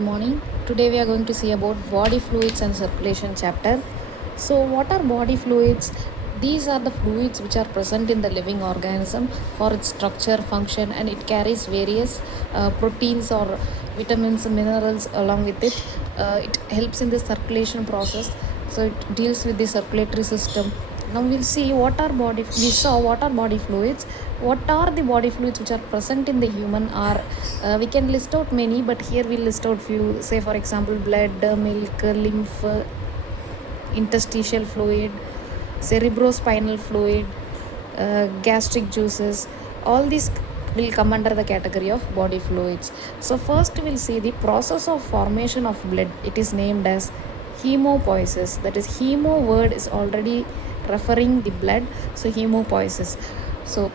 Good morning. Today we are going to see about body fluids and circulation chapter. So what are body fluids? These are the fluids which are present in the living organism for its structure, function, and it carries various proteins or vitamins, minerals along with it. It helps in the circulation process, so it deals with the circulatory system. Now we'll see what are we saw what are body fluids. What are the body fluids which are present in the human are we can list out many, but here we'll list out few. Say for example, blood, milk, lymph, interstitial fluid, cerebrospinal fluid, gastric juices. All these will come under the category of body fluids. So first we'll see the process of formation of blood. It is named as hemopoiesis. That is, hemo word is already referring the blood, so hemopoiesis. So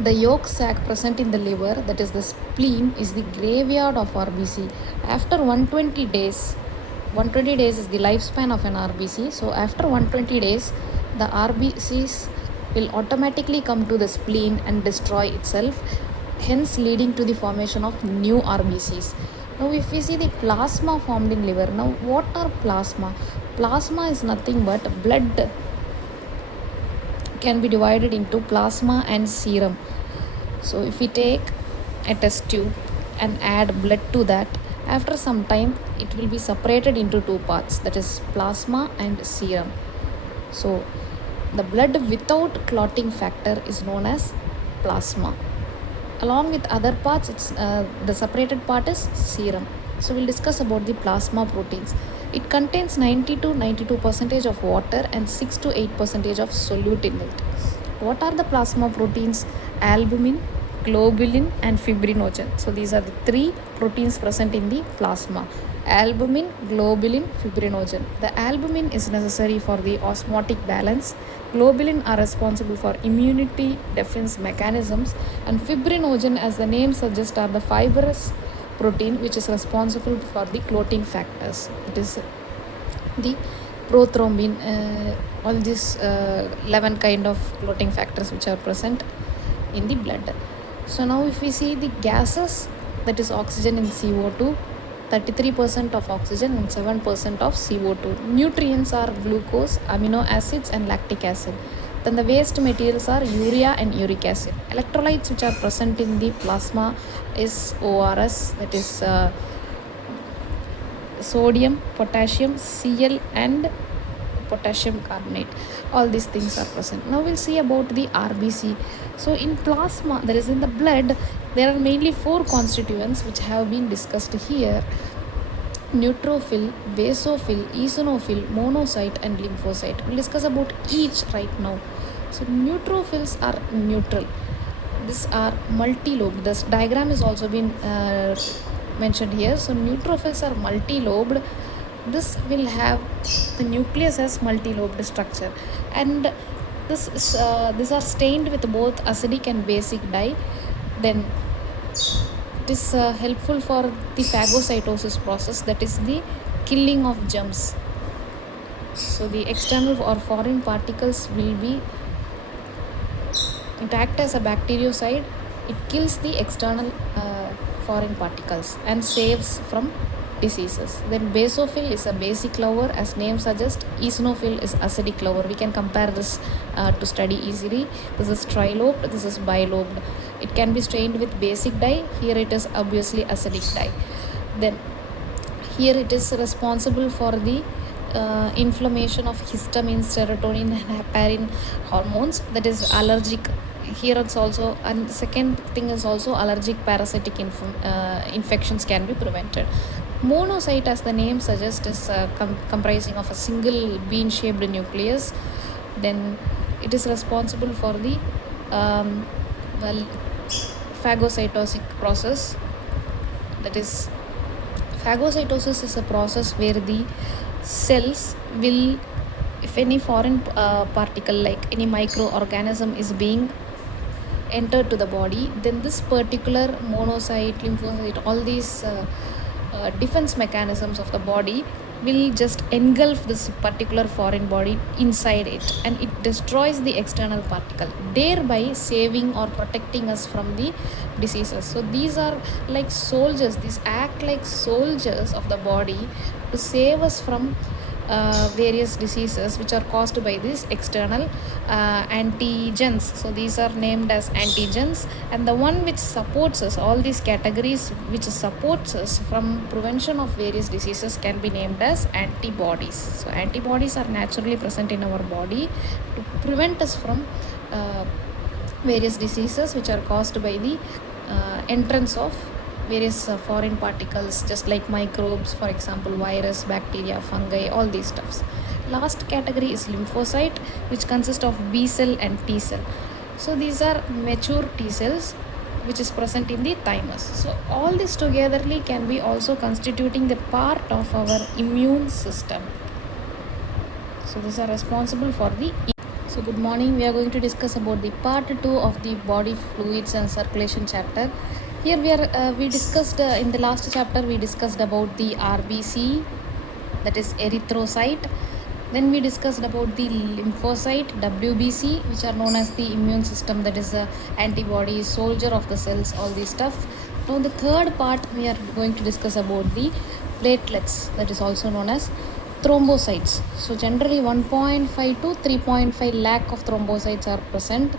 the yolk sac present in the liver, that is the spleen, is the graveyard of RBC. After 120 days, 120 days is the lifespan of an RBC. So after 120 days, the RBCs will automatically come to the spleen and destroy itself, hence leading to the formation of new RBCs. Now if we see the plasma formed in liver, now what are plasma? Plasma is nothing but blood can be divided into plasma and serum. So if we take a test tube and add blood to that, after some time it will be separated into two parts, that is plasma and serum. So the blood without clotting factor is known as plasma. Along with other parts, the separated part is serum. So we'll discuss about the plasma proteins. It contains 90 to 92% of water and 6 to 8% of solute in it. What are the plasma proteins? Albumin, globulin, and fibrinogen. So these are the three proteins present in the plasma: albumin, globulin, fibrinogen. The albumin is necessary for the osmotic balance. Globulin are responsible for immunity defense mechanisms, and fibrinogen, as the name suggests, are the fibrous protein which is responsible for the clotting factors. It is the prothrombin, all these 11 kind of clotting factors which are present in the blood. So now if we see the gases, that is oxygen in CO2, 33% of oxygen and 7% of CO2. Nutrients are glucose, amino acids, and lactic acid. Then the waste materials are urea and uric acid. Electrolytes which are present in the plasma is ORS, that is sodium, potassium, Cl, and potassium carbonate. All these things are present. Now we'll see about the RBC. So in plasma, that is in the blood, there are mainly four constituents which have been discussed here: neutrophil, basophil, eosinophil, monocyte, and lymphocyte. We'll discuss about each right now. So neutrophils are neutral. These are multi-lobed. This diagram is also been mentioned here. So neutrophils are multi-lobed. This will have the nucleus as multi-lobed structure, and these are stained with both acidic and basic dye. Then it is helpful for the phagocytosis process, that is the killing of germs. So the external or foreign particles will be, it act as a bactericide. It kills the external foreign particles and saves from diseases. Then basophil is a basic lover, as name suggests. Eosinophil is acidic lover. We can compare this to study easily. This is trilobed, this is bilobed. It can be stained with basic dye. Here it is obviously acidic dye. Then here it is responsible for the inflammation of histamine, serotonin, and heparin hormones. That is allergic. Here it's also, and the second thing is also allergic parasitic infections can be prevented. Monocyte, as the name suggests, is comprising of a single bean-shaped nucleus. Then it is responsible for the well, phagocytosis process. That is, phagocytosis is a process where the cells will, if any foreign particle like any microorganism is being entered to the body, then this particular monocyte, lymphocyte, all these defense mechanisms of the body will just engulf this particular foreign body inside it, and it destroys the external particle, thereby saving or protecting us from the diseases. So these are like soldiers, these act like soldiers of the body to save us from various diseases which are caused by these external antigens. So these are named as antigens, and the one which supports us, all these categories which supports us from prevention of various diseases can be named as antibodies. So antibodies are naturally present in our body to prevent us from various diseases which are caused by the entrance of various foreign particles, just like microbes, for example virus, bacteria, fungi, all these stuffs. Last category is lymphocyte, which consists of B cell and T cell. So these are mature T cells which is present in the thymus. So all this togetherly can be also constituting the part of our immune system. So these are responsible for the. So good morning, we are going to discuss about the part 2 of the body fluids and circulation chapter. Here we discussed in the last chapter we discussed about the RBC, that is erythrocyte. Then we discussed about the lymphocyte, WBC, which are known as the immune system, that is the antibody, soldier of the cells, all these stuff. Now the third part we are going to discuss about the platelets, that is also known as thrombocytes. So generally 1.5 to 3.5 lakh of thrombocytes are present.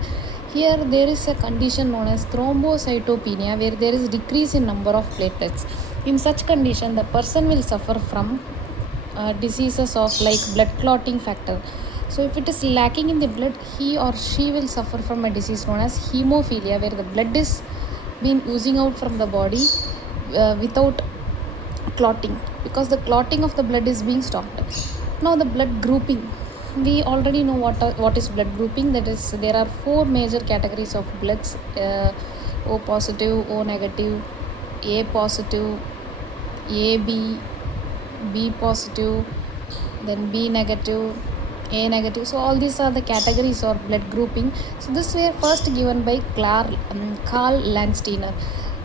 Here there is a condition known as thrombocytopenia, where there is decrease in number of platelets. In such condition, the person will suffer from diseases of like blood clotting factor. So if it is lacking in the blood, he or she will suffer from a disease known as hemophilia, where the blood is been oozing out from the body without clotting, because the clotting of the blood is being stopped. Now the blood grouping, we already know what is blood grouping. That is, there are 4 major categories of bloods: O positive, O negative, A positive, AB, B positive, then B negative, A negative. So all these are the categories or blood grouping. So this were first given by Karl Landsteiner.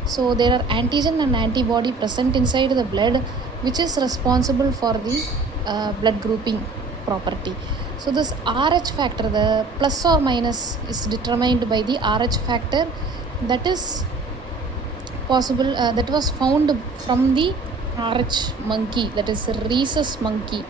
So there are antigen and antibody present inside the blood, which is responsible for the blood grouping property. So this RH factor, the plus or minus, is determined by the RH factor that is possible, that was found from the RH monkey, that is rhesus monkey.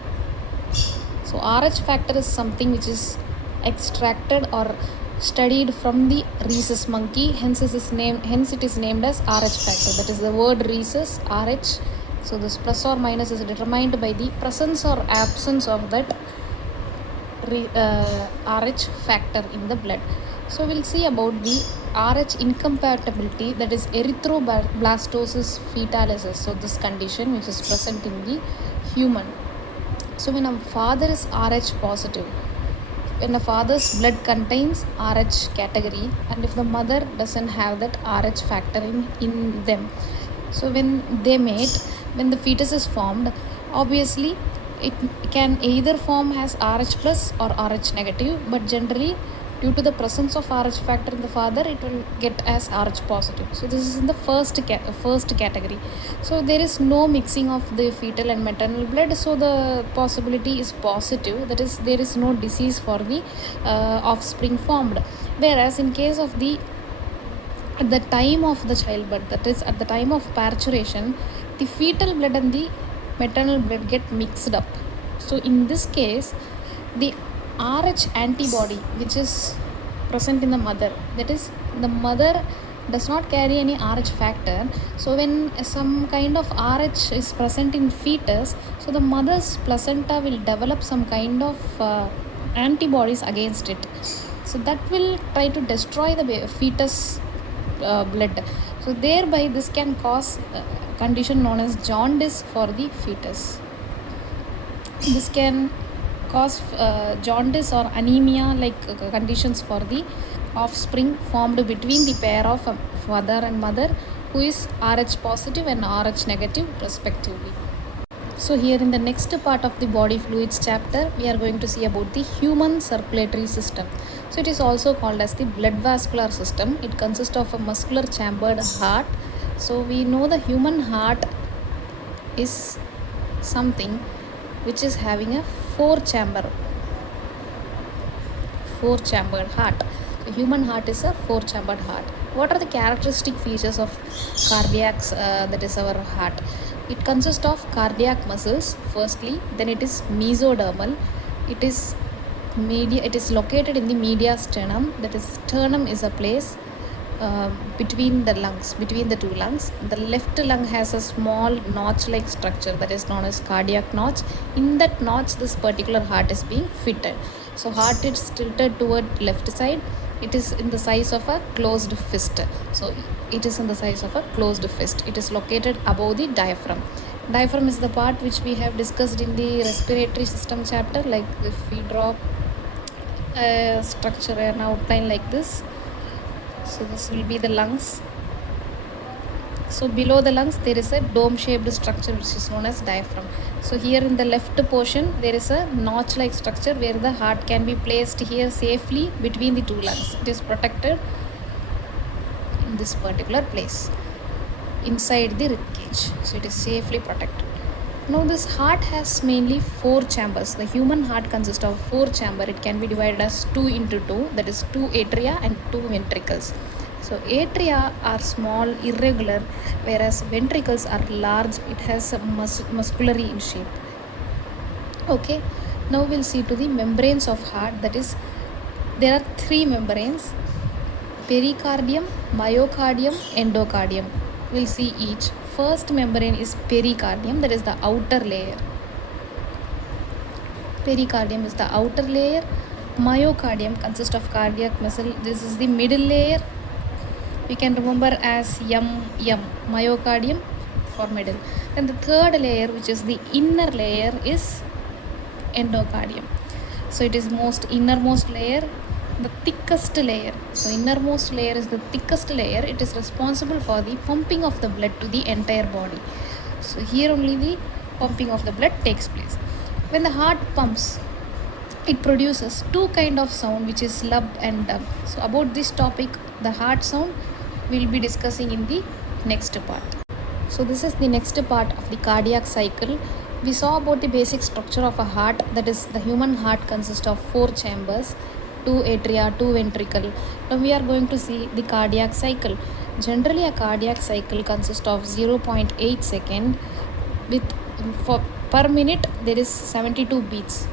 So RH factor is something which is extracted or studied from the rhesus monkey, hence it is named as RH factor. That is the word rhesus, RH. So this plus or minus is determined by the presence or absence of that RH factor in the blood. So we'll see about the RH incompatibility, that is erythroblastosis fetalis. So this condition which is present in the human. So when a father is RH positive, when a father's blood contains RH category, and if the mother doesn't have that RH factor in them, so when they mate, when the fetus is formed, obviously it can either form as RH plus or RH negative, but generally due to the presence of RH factor in the father, it will get as RH positive. So this is in the first category. So there is no mixing of the fetal and maternal blood, so the possibility is positive, that is, there is no disease for the offspring formed. Whereas in case of the at the time of the childbirth, that is at the time of parturition, the fetal blood and the maternal blood get mixed up. So in this case, the RH antibody which is present in the mother, that is, the mother does not carry any RH factor. So when some kind of RH is present in fetus, so the mother's placenta will develop some kind of antibodies against it. So that will try to destroy the fetus blood. So thereby this can cause condition known as jaundice for the fetus. This can cause jaundice or anemia like conditions for the offspring formed between the pair of father and mother who is RH positive and RH negative respectively. So here in the next part of the body fluids chapter, we are going to see about the human circulatory system. So it is also called as the blood vascular system. It consists of a muscular chambered heart. So we know the human heart is something which is having a four chambered heart. The human heart is a four chambered heart. What are the characteristic features of that is our heart? It consists of cardiac muscles firstly, then it is mesodermal. It is located in the mediastinum. That is, sternum is a place between the two lungs. The left lung has a small notch-like structure that is known as cardiac notch. In that notch, this particular heart is being fitted. So heart is tilted toward left side. It is in the size of a closed fist. So it is in the size of a closed fist. It is located above the diaphragm. Diaphragm is the part which we have discussed in the respiratory system chapter. Like if we draw a structure, an outline like this, so this will be the lungs. So below the lungs there is a dome shaped structure which is known as diaphragm. So here in the left portion there is a notch like structure where the heart can be placed here safely between the two lungs. It is protected in this particular place inside the rib cage, so it is safely protected. Now this heart has mainly four chambers. The human heart consists of four chambers. It can be divided as 2 into 2, that is 2 atria and 2 ventricles. So atria are small, irregular, whereas ventricles are large. It has a musculary in shape. Okay, now we'll see to the membranes of heart. That is, there are 3 membranes: pericardium, myocardium, endocardium. We'll see each. First membrane is pericardium, that is the outer layer. Pericardium is the outer layer. Myocardium consists of cardiac muscle. This is the middle layer. We can remember as myocardium for middle. Then the third layer, which is the inner layer, is endocardium. So it is innermost layer, the thickest layer. So innermost layer is the thickest layer. It is responsible for the pumping of the blood to the entire body. So here only the pumping of the blood takes place. When the heart pumps, it produces 2 kind of sound, which is lub and dub. So about this topic, the heart sound, we'll be discussing in the next part. So this is the next part of the cardiac cycle. We saw about the basic structure of a heart. That is, the human heart consists of 4 chambers, 2 atria, 2 ventricle. Now we are going to see the cardiac cycle. Generally a cardiac cycle consists of 0.8 second per minute there is 72 beats.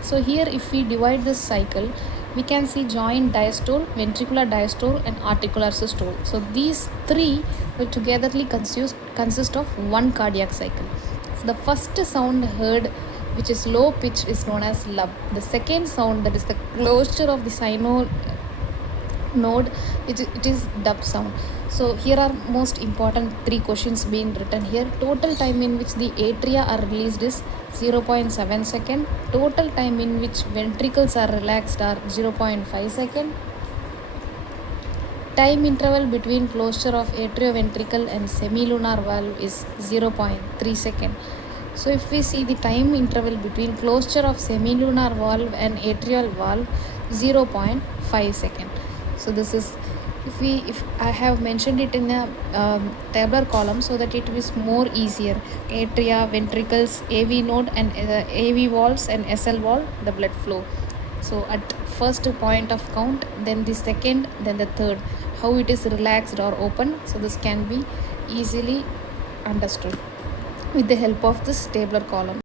So here if we divide this cycle, we can see joint diastole, ventricular diastole and articular systole. So these 3 will togetherly consist of one cardiac cycle. So the first sound heard, which is low pitch, is known as lub. The second sound, that is the closure of the sinus node, it is dub sound. So here are most important 3 questions being written here. Total time in which the atria are released is 0.7 second. Total time in which ventricles are relaxed are 0.5 second. Time interval between closure of atrioventricle and semilunar valve is 0.3 second. So if we see the time interval between closure of semilunar valve and atrial valve, 0.5 second. So this is, if I have mentioned it in a tabular column so that it is more easier. Atria, ventricles, AV node and AV valves and SL valve, the blood flow. So at first point of count, then the second, then the third, how it is relaxed or open. So this can be easily understood with the help of this tabular column.